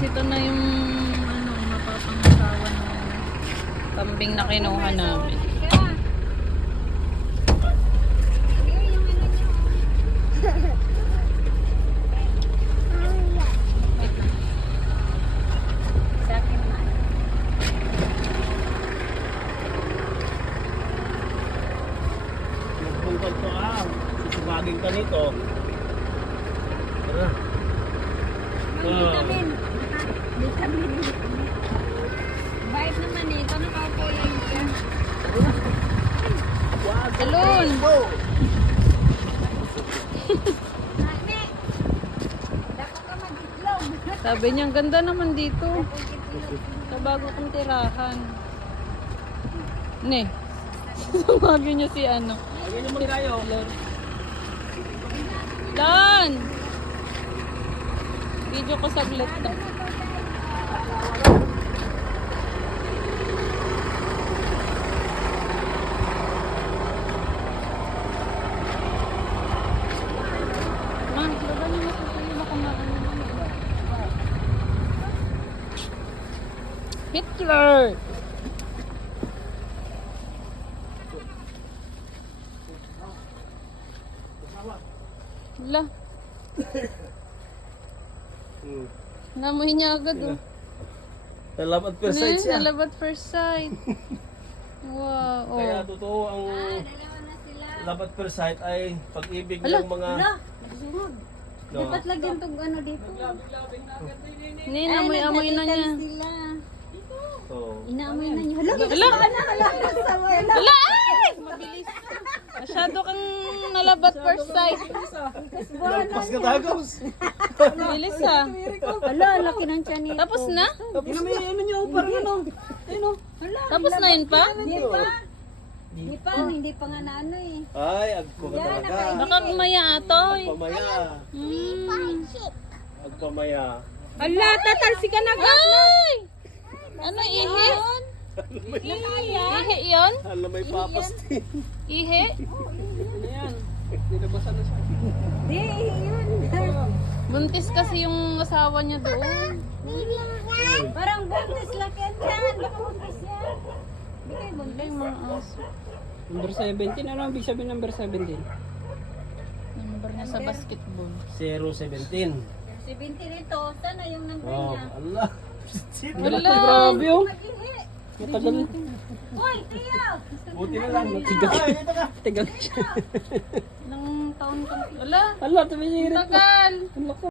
Guys, ito na yung ano, mapapangasawa ng kambing na kinuha namin. Magbungkal ko susubagin ka nito. Tara. Vitamin. Vitamin. Bait naman ito. Nakaupo lang siya. Salon! Dapat ka mag-itlog. Sabi niya, ang ganda naman dito. Sa bago kong tirahan. Ne. Sumagin niyo si ano. Ayun naman kayo. Dan! Video ko saglit to. Man, baba niyo mas matuloy na kumain. Hitler! Wala. Namoy niya agad oh. Nalabat per side siya. Nalabat first sight. Wow. Oh. Kaya totoo ang Dalawa na sila. labat per side ay pag-ibig Ala, ng mga Nagsunod. no. Dapat lagyan tong ano dito. Ni, namoy-amoy na niya. Sila. So, Inaamoy na niya. Hala, Ala! kasama na. Wala! Ay! Mabilis. Masyado kang nalabat first sight. lampas ka tagaws. Mabilis ah. Hala, laki ng tiyan nito. Tapos na? Tapos na ano niyo parang ano. Ayun Hala, Tapos na yun pa? Hindi pa, hindi pa nga na ano eh. Ay, agko ka talaga. Baka kumaya atoy. Agpamaya. Agpamaya. Hala, tatalsi ka na Ay! Ano, ihi? Ihi yun? Alam may papas din. Ihi? Di, yun. Buntis kasi yung asawa niya doon. Parang buntis lang yan dyan. Baka buntis yan. Bigay buntis. Ay, mga aso. Number 17, ano ang ibig sabihin number 17? Number niya sa basketball. 017. 17 ito. Sana yung number Wow, niya. Allah. Wala. Grabe oh. Mag-ihi. Matagal. Uy, Tiyo! Buti na lang. Ay, dito ka. Tagal siya. Ilang taon kang... Wala. Ala, tumigirit pa. Tagal. Ang laki.